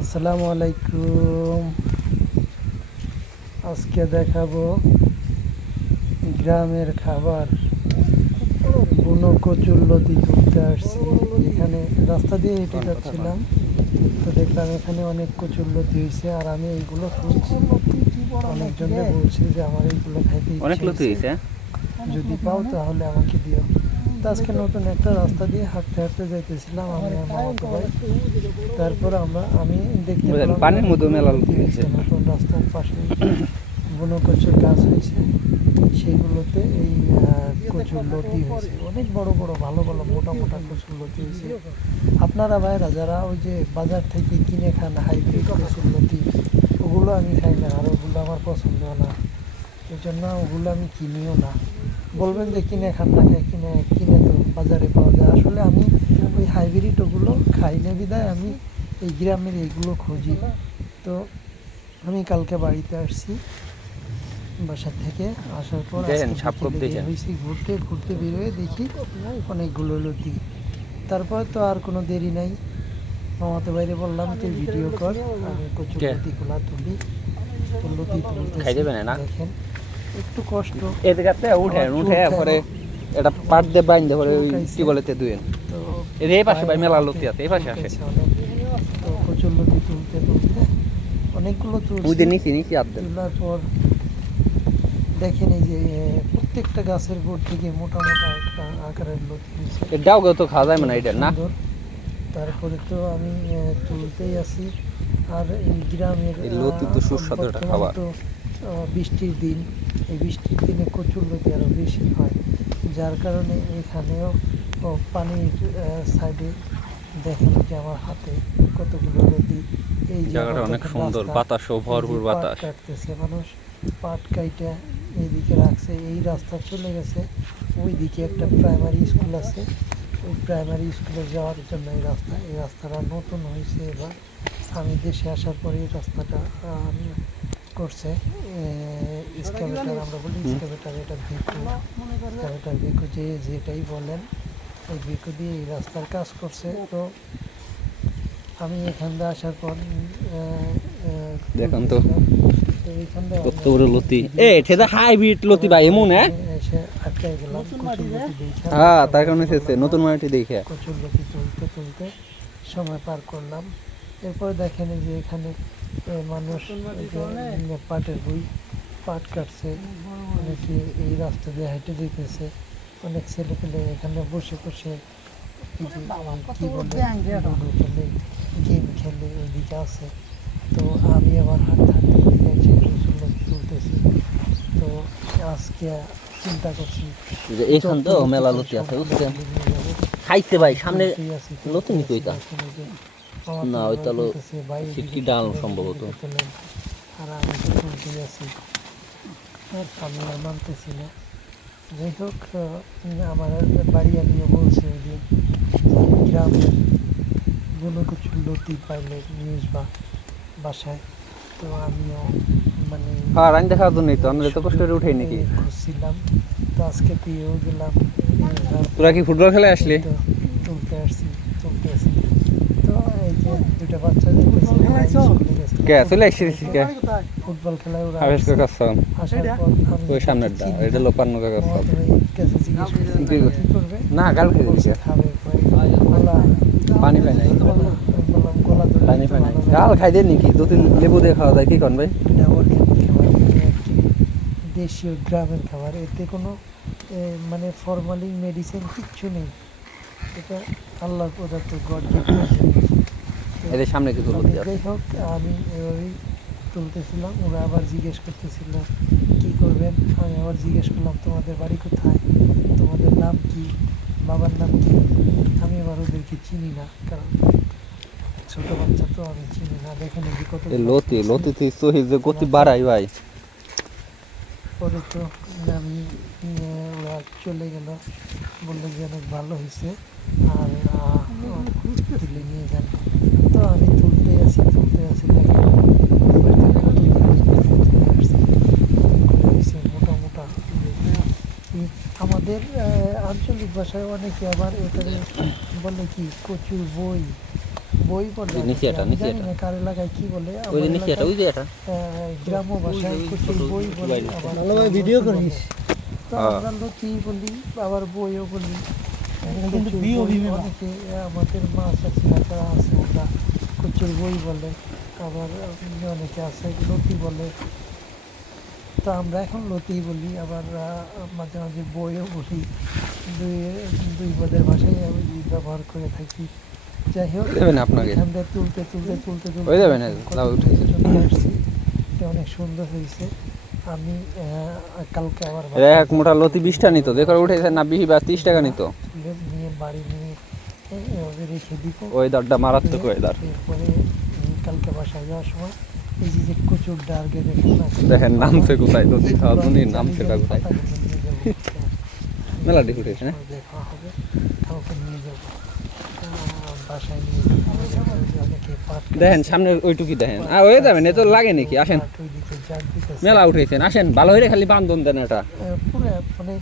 আসসালামু আলাইকুম। আজকে দেখাবো গ্রামের খাবার। বুনো কচুরলতি তুলতে আসছি। এখানে রাস্তা দিয়ে হেঁটে যাচ্ছিলাম, তো দেখলাম এখানে অনেক কচুরলতি হয়েছে, আর আমি এইগুলো তুলছি। অনেকজনে বলছি যে আমার এইগুলো খাইতে ইচ্ছে হয়েছে, যদি পাও তাহলে আমাকে দিও। তো আজকে নতুন একটা রাস্তা দিয়ে হাঁটতে হাঁটতে যাইতেছিলাম আমি আর মামাতো ভাই। তারপর আমি দেখতে পেলাম পানির মধ্যে মেলা হয়েছে, নতুন রাস্তার পাশে বুনো কচুর গাছ হয়েছে, সেইগুলোতে এই কচুর লতি হয়েছে। অনেক বড় বড় ভালো ভালো মোটা মোটা কচুর লতি হয়েছে। আপনারা ভাইরা যারা ওই যে বাজার থেকে কিনে খান হাইব্রিড কচুর লতি, ওগুলো আমি খাই না, আর ওগুলো আমার পছন্দ না, এই জন্য ওগুলো আমি কিনিও না। বলবেন যে কিনে খান না, কিনে কিনে তো বাজারে পাওয়া যায়। আসলে আমি ওই হাইব্রিড ওগুলো খাই না, বিদায় আমি এই গ্রামের এইগুলো খুঁজি। তো আমি কালকে বাড়িতে আসছি, বাসা থেকে আসার পর হয়েছি ঘুরতে ঘুরতে বেরোয় দেখি অনেকগুলো লতি। তারপর তো আর কোনো দেরি নাই, মামাতো বাইরে বললাম তুই ভিডিও কর, আমি কচুর লতিগুলা তুলি। তো লতি তুলতে দেখেন একটু কষ্ট, উঠে পরে এটা পাট দিয়ে বাইন্ধে পরে ওই কি বলে তে দুয়েন। তো এই পাশে ভাই মেলা লতি আছে, এই পাশে আসে। তো কচুর লতি তুলতে তুলতে অনেকগুলো তুলছি। তোলার পর দেখেন এই যে প্রত্যেকটা গাছের গোড় থেকে মোটা মোটা একটা আকারের লতি হয়েছে। এটাও তো খাওয়া যায় মানে এটা না। তারপরে তো আমি তুলতেই আছি। আর এই গ্রামের লতি তো সুস্বাদু একটা খাবার। তো বৃষ্টির দিন, এই বৃষ্টির দিনে কচুর লতি আরও বেশি হয়, যার কারণে এখানেও পানির সাইডে দেখেন যে আমার হাতে কতগুলো লতি। এই জায়গাটা অনেক সুন্দর, বাতাসও ভরপুর বাতাস। কাটতেছে মানুষ, পাট কাইটা এইদিকে রাখছে। এই রাস্তা চলে গেছে ওইদিকে একটা প্রাইমারি স্কুল আছে, ওই প্রাইমারি স্কুলে যাওয়ার জন্য এই রাস্তাটা নতুন হয়েছে এবার। আমি দেশে আসার পরে এই রাস্তাটা করছে স্ক্যাভেটার, আমরা বলি স্ক্যাভেটার, এটা ভিকু যে যেটাই বলেন, এই ভিকু দিয়ে এই রাস্তার কাজ করছে। তো আমি এখান দিয়ে আসার পর দেখুন তো কত বড় লতি, এটা হাইব্রিড লতি ভাই এমন এসে আটকাই গেলাম কচুর লতি দেখে। হ্যাঁ, তার কারণে নতুন মাটি দেখে কচুর লতি তুলতে তুলতে সময় পার করলাম। এরপর দেখেন যে এখানে মানুষ পাটের বই পাট কাটছে, অনেকে এই রাস্তা দিয়ে হেঁটে যেতেছে, অনেক ছেলে পেলে এখানে বসে বসে কি বলে লুডো খেলে, গেম খেলে ওইদিকে আছে। তো আমি আবার হাঁটতে হাঁটতে এসে কচুর লতি তুলতেছি। তো আজকে চিন্তা করছি এইখান তো মেলা লতি আছে বুঝছেন, খাইতে ভাই সামনে লতি নি কইতা না, ওই তালো সিটকি ডাল সম্ভবত। আর আমি তো তুলতেই আছি, আর আমি আর মানতেছি না। যাই হোক, আমার বাড়ি আমিও বলছে ওই দিন গ্রামের বুনো কচুর লতি পাইলে নিউজ বা বাসায়। তো আমিও মানে দেখার জন্যই তো আমরা এত কষ্ট করে উঠে নাকি খুঁজছিলাম, তো আজকে পেয়েও গেলাম। তোরা কি ফুটবল খেলায় আসলি? তুলতে আসছি। তো এই যে দুটা বাচ্চা চলে আসছিস ফুটবল খেলায় ওরা আসার পর ওই সামনেরটা এটা লোপান্ন কাছে না গাল খেয়ে দিছে, খাবে পানি পাই নাই, পানি পাই নাই, গাল খাই দেন নাকি? 2-3 লেবু দিয়ে খাওয়া যায় কি কন ভাই? দেশীয় গ্রামের খাবার, এতে কোনো মানে ফরমালিন মেডিসিন কিচ্ছু নেই, এটা আল্লাহর পদার্থ, গড গিফট। এর সামনে কিছু লতি আছে। যাই হোক, আমি এভাবেই তুলতেছিলাম, ওরা আবার জিজ্ঞেস করতেছিল কী করবেন। আমি আবার জিজ্ঞেস করলাম তোমাদের বাড়ি কোথায়, তোমাদের নাম কি, বাবার নাম কি। আমি আবার ওদেরকে চিনি না, কারণ ছোট বাচ্চা তো, আমি চিনি না। দেখেন এই কত লতিতে সহিজে গতি বাড়াই ভাই। পরে তো আমি ওরা চলে গেল, বললো যে অনেক ভালো হয়েছে, আর তুলে নিয়ে যান। তো আমি তুলতে আছি দেখেন মোটা মোটা। আমাদের আঞ্চলিক ভাষায় অনেকে আবার এটাকে বলে কি কচুর বই, বই বলে ওই নিচে এটা, আমি নিচে জানি এটা। না কার এলাকায় কি বলে ওই যে আমার নিচে এটা, ওই যে এটা। গ্রাম্য ভাষায় ওই কচুর ছোট বই বলে বাইরে। আবার ভালোভাবে ভিডিও লতি করিস। বলে। তো হ্যাঁ। আমরা লতি বলি আবার বইও বলি কিন্তু কচুর বিও বই বিবে না। অনেকে আমাদের মা চাচিরা যারা আছে ওরা কচুর বই বলে আবার অনেকে আছে লতি বলে। তো আমরা এখন লতি বলি আবার মাঝে মাঝে বইও বলি দুই দুই পদের ভাষায় আমি ব্যবহার করে থাকি। যাই হোক দেবেন আপনাকে। এখান থেকে তুলতে তুলতে তুলতে তুলতে ওই দেবেন, কত লাউ দূর উঠেছে। চলে আসছি। এটা অনেক সুন্দর হয়েছে। আমি কালকে আবার এক মোটা লতি 20টা নিত, যে করে উঠেছে না 20 বা 30 টাকা নিত। তুলে নিয়ে বাড়ি নিয়ে এভাবে রেখে দিব। ওয়েদারটা মারাত্মক ওয়েদার। এরপরে কালকে বাসায় যাওয়ার সময় এই যে কচুর ডার্গে দেখেন না দেখেন নামছে কোথায়, লতি খাওয়া এগুলো জন্যই আমি নামছে জানি কোথায়। পাতাগুলো নিয়ে যাবো। মেলাটি উঠেছে না? দেখা হবে কাউকে নিয়ে যাবো বাসায় নিয়ে যাবো। অনেকে পাট দেখেন সামনে ওইটুকি দেখেন। আর ওই যাবেন, এ তো লাগে নাকি? আসেন, পাট ওইদিকে জাগ দিতেছে। মেলা উঠেছেন, আসেন। ভালো হয়ে খালি বান্ধন দেন এটা। পুরো মানে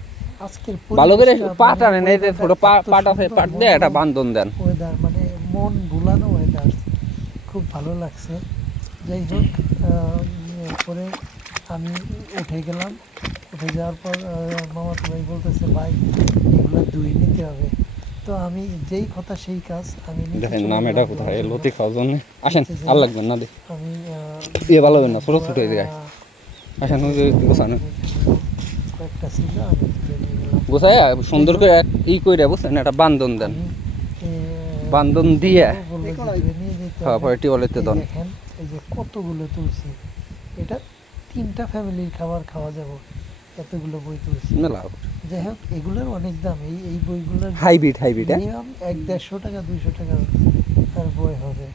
আজকের ভালো করে পরিবেশটা পাট মানে আনেন, এই যে ছোট পাট আছে, পাট দিয়ে এটা বান্ধন দেন। ওয়েদার মানে মন ভুলানো ওয়েদার খুব ভালো লাগছে। যাই হোক এরপরে আমি উঠে গেলাম। উঠে যাওয়ার পর মামাতো ভাই বলতেছে ভাই এগুলো ধুয়ে নিতে হবে। তো আমি যেই কথা সেই কাজ আমি নিতে দেখেন চলে নাম এটা গেলাম কোথায়, ধোয়ার লতি জন্য। খাওয়ার জন্য। আসেন, আর লাগবেন না দে। আমি ইয়ে ভালো হবে না, ছোট ছোট হয়ে যায়। আসেন, ওই যে গোছানো কয়েকটা ছিল আমি তুলে নিয়ে গেলাম। গোছায় সুন্দর করে করে বুঝছেন, একটা বান্ধন দেন। আমি, বান্ধন দিয়ে বললো যে ধুয়ে নিয়ে যেতে হ্যাঁ, হবে। পরে টিউবওয়েলেতে এই দেন। দেখেন এই যে কতগুলো তুলছি, এটা 3টা ফ্যামিলির খাবার খাওয়া যাবে এতগুলো বই তুলছি। মেলা যাই হোক এগুলোর অনেক দাম। এই বইগুলোর হাইব্রিড, মিনিমাম 100-150 টাকা 200 টাকার বই হবে।